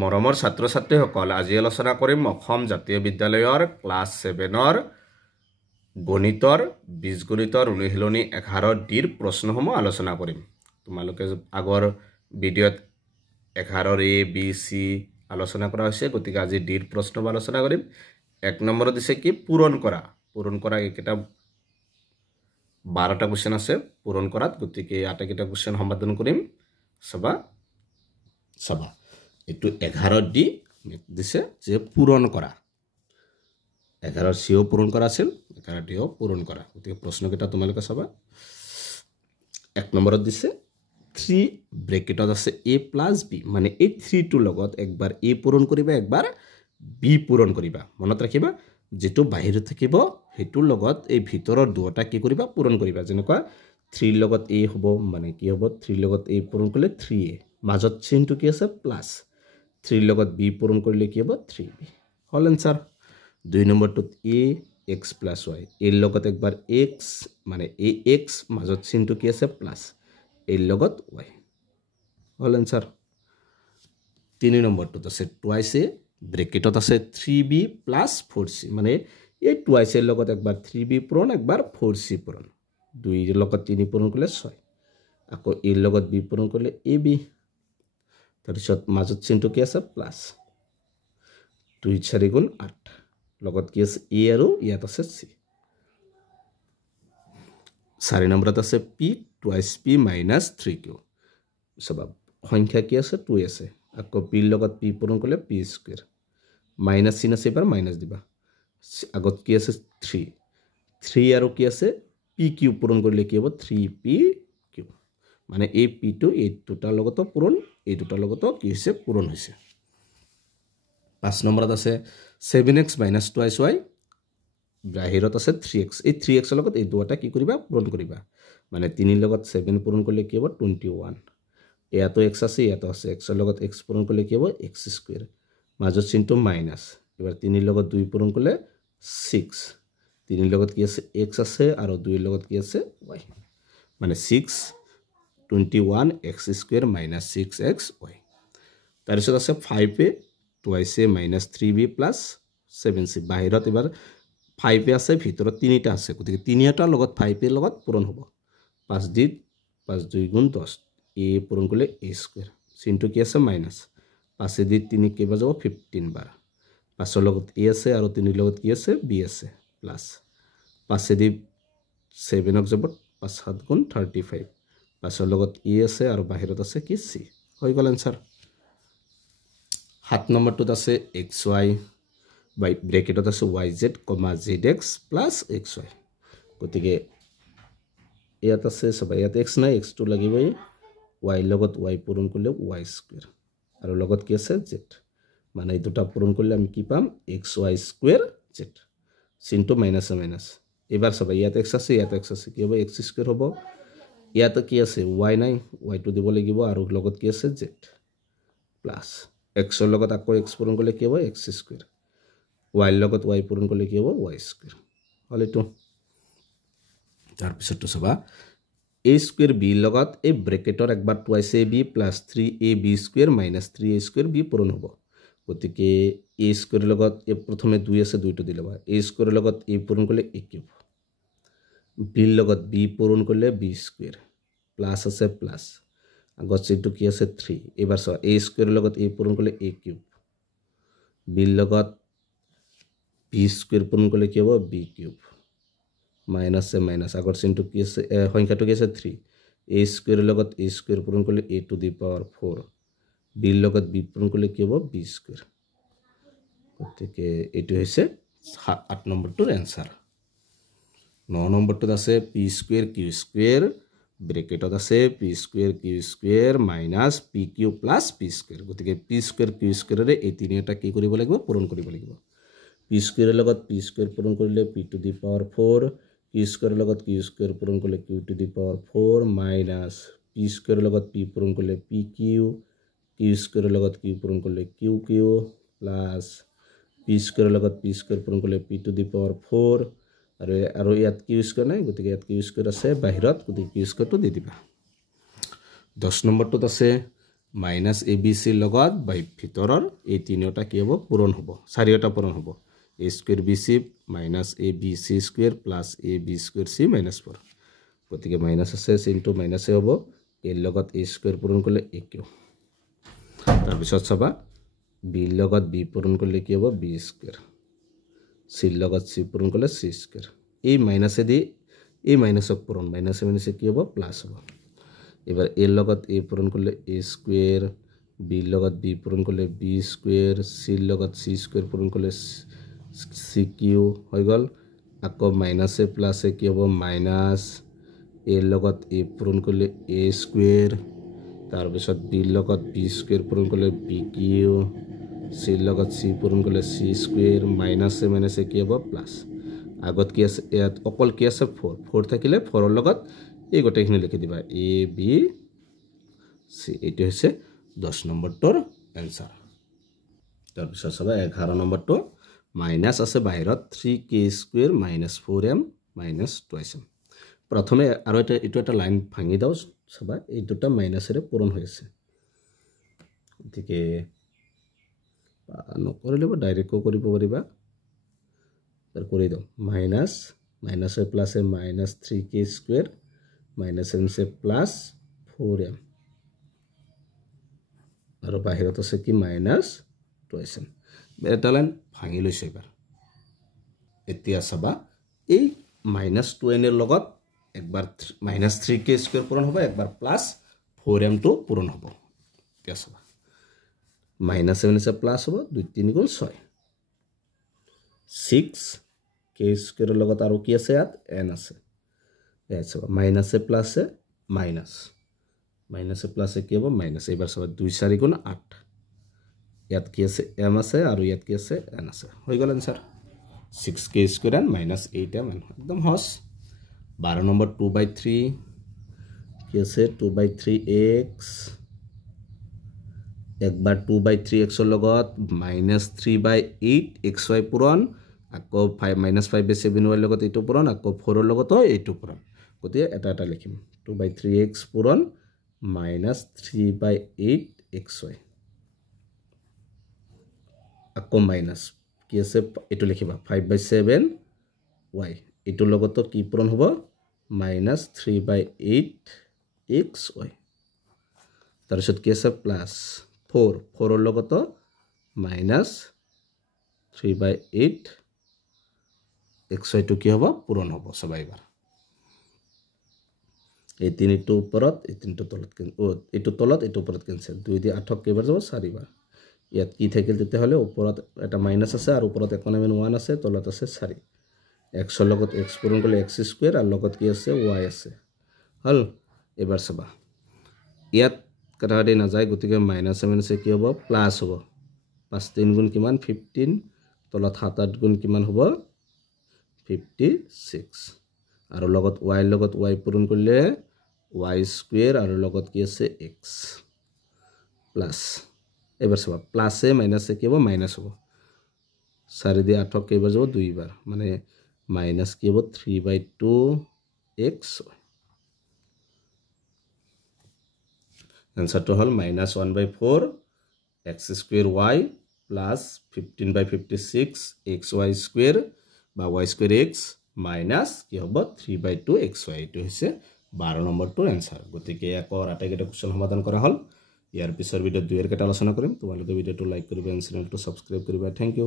মৰমৰ ছাত্ৰ ছাত্ৰীসকল আজি আলোচনা কৰিম অসম জাতীয় বিদ্যালয়ৰ ক্লাছ 7ৰ গণিতৰ বীজগণিতৰ অনুশীলনী 11 ৰ প্ৰশ্নসমূহ আলোচনা কৰিম তোমালোকে আগৰ ভিডিঅ'ত 11 এ বি সি আলোচনা কৰা হৈছে গতিকে আজি ডিৰ প্ৰশ্ন আলোচনা কৰিম 1 নম্বৰত দিছে কি পূৰণ কৰা এইকেইটা 12টা কোৱেশ্চন আছে পূৰণ কৰাত গতিকে আটাইকেইটা কোৱেশ্চন সমাধান কৰিম সবা এটো 11 ডি দিছে যে পূৰণ কৰা 11 সিও পূৰণ কৰা আছিল 11 ডিও পূৰণ কৰা গতিকে প্ৰশ্নকেইটা তোমালোকে চাবা 1 নম্বৰত দিছে 3 ব্ৰেকেটত আছে a plus b মানে এই 3 টো লগত একবাৰ a পূৰণ কৰিবা একবাৰ b পূৰণ কৰিবা মনত ৰাখিবা যেটো বাহিৰত থাকিব হেতুৰ লগত এই ভিতৰৰ দুটা কি কৰিবা পূৰণ কৰিবা যেনেকুৱা 3 লগত a হ'ব মানে কি হ'ব 3 লগত a পূৰণ কৰিলে 3a মাজত চিহ্নটো কি আছে প্লাস 3 লগত b পূৰণ কৰিলে কি হ'ব 3b hall answer 2 নম্বৰটোত a x plus y এৰ লগত একবাৰ x মানে ax মাজত চিহ্নটো কি আছে প্লাস এৰ লগত y হল আনসাৰ 3 নম্বৰটোত আছে twice a ব্ৰেকেটত আছে 3b plus 4c মানে এই twice এৰ লগত একবাৰ 3b পূৰণ একবাৰ 4c পূৰণ 2 এৰ লগত 3 পূৰণ কৰিলে 6 আকৌ এৰ লগত b পূৰণ কৰিলে ab তাৰপিছত মাজত চিহ্নটো কি আছে প্লাস 2 4 গুণ 8 লগত কি আছে a আৰু ইয়াত আছে c 4 নম্বৰত আছে p twice p minus 3q সবা সংখ্যা কি আছে 2 আছে আকৌ p লগত p পূৰণ কৰিলে p স্কয়াৰ মাইনাস চিহ্ন আছে এবাৰ মাইনাস দিবা আগত কি আছে 3 আৰু কি আছে pq পূৰণ কৰিলে কি হ'ব 3pq মানে এই p টো এই দুটা লগত পূৰণ এই দুটা লগত কি হৈছে পূৰণ হৈছে 5 নম্বৰত আছে 7x minus 2y বাহিৰত আছে 3x এই 3x লগত এই দুটা কি কৰিবা পূৰণ কৰিবা মানে 3 লগত 7 পূৰণ কৰিলে কি হ'ব 21 ইয়াতো x আছে ইয়াতো আছে x লগত x পূৰণ কৰিলে কি হ'ব x স্কয়াৰ মাজত চিহ্নটো মাইনাস এবাৰ 3 লগত 2 পূৰণ কৰিলে 6 3 লগত কি আছে x আছে আৰু 2 লগত কি আছে y মানে 6 21 x square minus 6x y তাৰপিছত আছে 5a twice a minus 3b plus 7c বাহিৰত এবাৰ 5a আছে ভিতৰত 3টা আছে গতিকে 3টাৰ লগত 5a লগত পূৰণ হ'ব 5 দি 5 2 গুণ 10 a পূৰণ কৰিলে a স্কয়াৰ চিহ্নটো কি আছে মাইনাস 5 দি 3 কেইবাৰ যাব 15 বাৰ 5 ৰ লগত a আছে আৰু 3 ৰ লগত কি আছে b আছে প্লাস 5 দি 7 ক যাব 5 7 গুণ 35 5 ৰ লগত e আছে আৰু বাহিৰত আছে কি c হৈ গল আনসাৰ 7 নম্বৰটোত আছে xy বাই ব্ৰেকেটত আছে yz, zx plus xy গতিকে ইয়াত আছে সবাই ইয়াত x নাই x টো লাগিবই y লগত y পূৰণ কৰিলে y স্কয়াৰ আৰু লগত কি আছে z মানে এই দুটা পূৰণ কৰিলে আমি কি পাম xy স্কয়াৰ z চিহ্নটো মাইনাস মাইনাস এবাৰ সবাই ইয়াত x আছে ইয়াত x আছে কি হ'ব x স্কয়াৰ হ'ব ইয়াত কি আছে y নাই y টো দিব লাগিব আৰু লগত কি আছে z প্লাস x ৰ লগত আকৌ x পূৰণ কৰিলে কি হ'ব x স্কয়াৰ y ৰ লগত y পূৰণ কৰিলে কি হ'ব y স্কয়াৰ হলে তো তাৰ পিছটো সবা a স্কয়াৰ b লগত এই ব্ৰেকেটৰ একবাৰ twice ab plus 3ab square minus 3a square b পূৰণ হ'ব গতিকে a স্কয়াৰ লগত এই প্ৰথমে 2 আছে 2 টো দিলে বা a স্কয়াৰ লগত a পূৰণ কৰিলে a কিউব b লগত b পূৰণ কৰিলে b স্কয়াৰ প্লাস আছে প্লাস আগত চিহ্নটো কি আছে 3 এবাৰ সবা a স্কয়াৰ লগত a পূৰণ কৰিলে a কিউব b লগত b স্কয়াৰ পূৰণ কৰিলে কি হ'ব b কিউব মাইনাস এ মাইনাস আগত চিহ্নটো কি আছে সংখ্যাটো কি আছে 3 a স্কয়াৰ লগত a স্কয়াৰ পূৰণ কৰিলে a to the power 4 b লগত b পূৰণ কৰিলে কি হ'ব b স্কয়াৰ গতিকে এটো হৈছে 8 নম্বৰটোৰ आंसर 9 নম্বৰটোত আছে p স্কয়াৰ q স্কয়াৰ ব্ৰেকেটত আছে p square q square minus pq plus p square গতিকে p স্কয়াৰ q স্কয়াৰৰে এই তিনিটা কি কৰিব লাগিব পূৰণ কৰিব লাগিব p স্কয়াৰৰ লগত p স্কয়াৰ পূৰণ কৰিলে p to the power 4 q স্কয়াৰৰ লগত q স্কয়াৰ পূৰণ কৰিলে q to the power 4 minus p স্কয়াৰৰ লগত p পূৰণ কৰিলে pq q স্কয়াৰৰ লগত q পূৰণ কৰিলে qq প্লাস p স্কয়াৰৰ লগত p স্কয়াৰ পূৰণ কৰিলে p টু দি পাৱাৰ 4 আৰু ইয়াত q স্কয়াৰ নাই গতিকে ইয়াত q স্কয়াৰ আছে বাহিৰত গতিকে q স্কয়াৰটো দি দিবা 10 নম্বৰটোত আছে মাইনাছ এ বি চিৰ লগত বাই ভিতৰৰ এই তিনিওটা কি হ'ব পূৰণ হ'ব চাৰিওটা পূৰণ হ'ব এ square B C minus A B C square plus A B square C minus 4 গতিকে মাইনাছ আছে চিনটো মাইনাছে হ'ব এৰ লগত এ স্কুৱেৰ পূৰণ কৰিলে এ কিউ তাৰপিছত চাবা বিৰ লগত বি পূৰণ কৰিলে কি হ'ব বি স্কুৱেৰ চিৰ লগত চি পূৰণ কৰিলে চি স্কুৱেৰ এই মাইনাছে দি এই মাইনাছক পূৰণ মাইনাছে মাইনাছে কি হ'ব প্লাছ হ'ব এবাৰ এৰ লগত এ পূৰণ কৰিলে এ স্কুৱেৰ বিৰ লগত বি পূৰণ কৰিলে বি স্কুৱেৰ চিৰ লগত চি স্কুৱেৰ পূৰণ কৰিলে চি কিউ হৈ গ'ল আকৌ মাইনাছে প্লাছে কি হ'ব মাইনাছ এৰ লগত এ পূৰণ কৰিলে এ স্কুৱেৰ তাৰপিছত বিৰ লগত বি স্কুৱেৰ পূৰণ কৰিলে বি কিউ চিৰ লগত চি পূৰণ কৰিলে চি স্কুৱেৰ মাইনাছে মাইনাছে কি হ'ব প্লাছ আগত কি আছে ইয়াত অকল কি আছে 4 থাকিলে 4ৰ লগত এই গোটেইখিনি লিখি দিবা এ বি চি এইটো হৈছে 10 নম্বৰটোৰ এনসাৰ তাৰপিছত চাবা 11 নম্বৰটো মাইনাছ আছে বাহিৰত 3k square minus 4m minus 2m প্ৰথমে আৰু এইটো এটা লাইন ভাঙি দাও চাবা এই দুটা মাইনাছেৰে পূৰণ হৈ আছে গতিকে নকৰিলে ডাইৰেক্টও কৰিব পাৰিবা কৰি দাও মাইনাছ মাইনাছে প্লাছে minus 3k square minus m से প্লাছ 4m আৰু বাহিৰত আছে কি মাইনাছ 2m এটা লাইন ভাঙি লৈছে এবাৰ এতিয়া চাবা এই মাইনাছ 2n এর লগত একবার মাইনাছ 3k স্কয়ার পূরণ হবে একবার প্লাস 4m টো পূরণ হবে এতিয়া চাবা মাইনাছ 7 এর প্লাস হবে 2 3 গুণ 6 6k স্কয়ারের লগত আৰু কি আছে ইয়াত n আছে এই চাবা মাইনাছে প্লাসে মাইনাছ মাইনাছে প্লাসে কি হ'ব মাইনাছ এবাৰ চাবা 2 4 গুণ 8 ইয়াত কি আছে m আছে আৰু ইয়াত কি আছে n আছে হৈ গ'ল answer 6k square and minus 8m একদম হস 12 নম্বর 2/3 কি আছে 2/3x একবার 2/3x এর লগত -3/8 xy পূরণ আকৌ -5 7y এর লগত এটো পূরণ আকৌ 4 এর লগত এটো পূরণ গতি এটা এটা লিখিম 2/3x পূরণ -3/8 xy আকৌ মাইনাস কি আছে এটো লিখিবা 5/7 y এটো লগত কি পূরণ হ'ব -3/8 xy তাৰপিছত কি আছে প্লাস 4 এর লগত -3/8 xy টো কি হ'ব পূরণ হ'ব সবাইবার এই তিনিটো ওপৰত এই তিনিটো তলত এটো তলত এটো ওপৰত ক্যান্সেল 2 দিয়ে 8 কেইবাৰ যাব 4 বাৰ ইয়াত কি থাকিল তেতে হলে ওপৰত এটা মাইনাস আছে আৰু ওপৰত ইকোনমি 1 আছে তলত আছে 4 x এর লগত x পূরণ করলে x স্কয়ার আর লগত কি আছে y আছে হল এবাৰ চাবা ইয়াত কাটাকাটি না যায় গতিকে মাইনাস 7 আছে কি হ'ব প্লাস হ'ব 5 3 গুণ কিমান 15 তলত 7 8 গুণ কিমান হ'ব 56 আৰু লগত y এৰ লগত y পূৰণ কৰলে y স্কয়াৰ আৰ লগত কি আছে x প্লাস এবাৰ চাবা প্লাসে মাইনাসে কি হ'ব মাইনাস হ'ব 4 দিয়ে 8 কেইবাৰ যাব 2 বাৰ মানে মাইনাস কি হ'ব 3/2 x आंसर तो हल -1/4 x square y plus 15/56 xy square বা y स्क्वायर x माइनस কি হ'ব 3/2 xy এটো হৈছে 12 নম্বৰটোৰ आंसर গতিকে একৰ আটাইকেইটা কোশ্চন সমাধান কৰা হল ইয়াৰ পিছৰ ভিডিঅ 2 এৰ কেটা আলোচনা কৰিম তোমালোকে ভিডিঅটো লাইক কৰিবা এণ্ড চেনেলটো সাবস্ক্ৰাইব কৰিবা থ্যাংক ইউ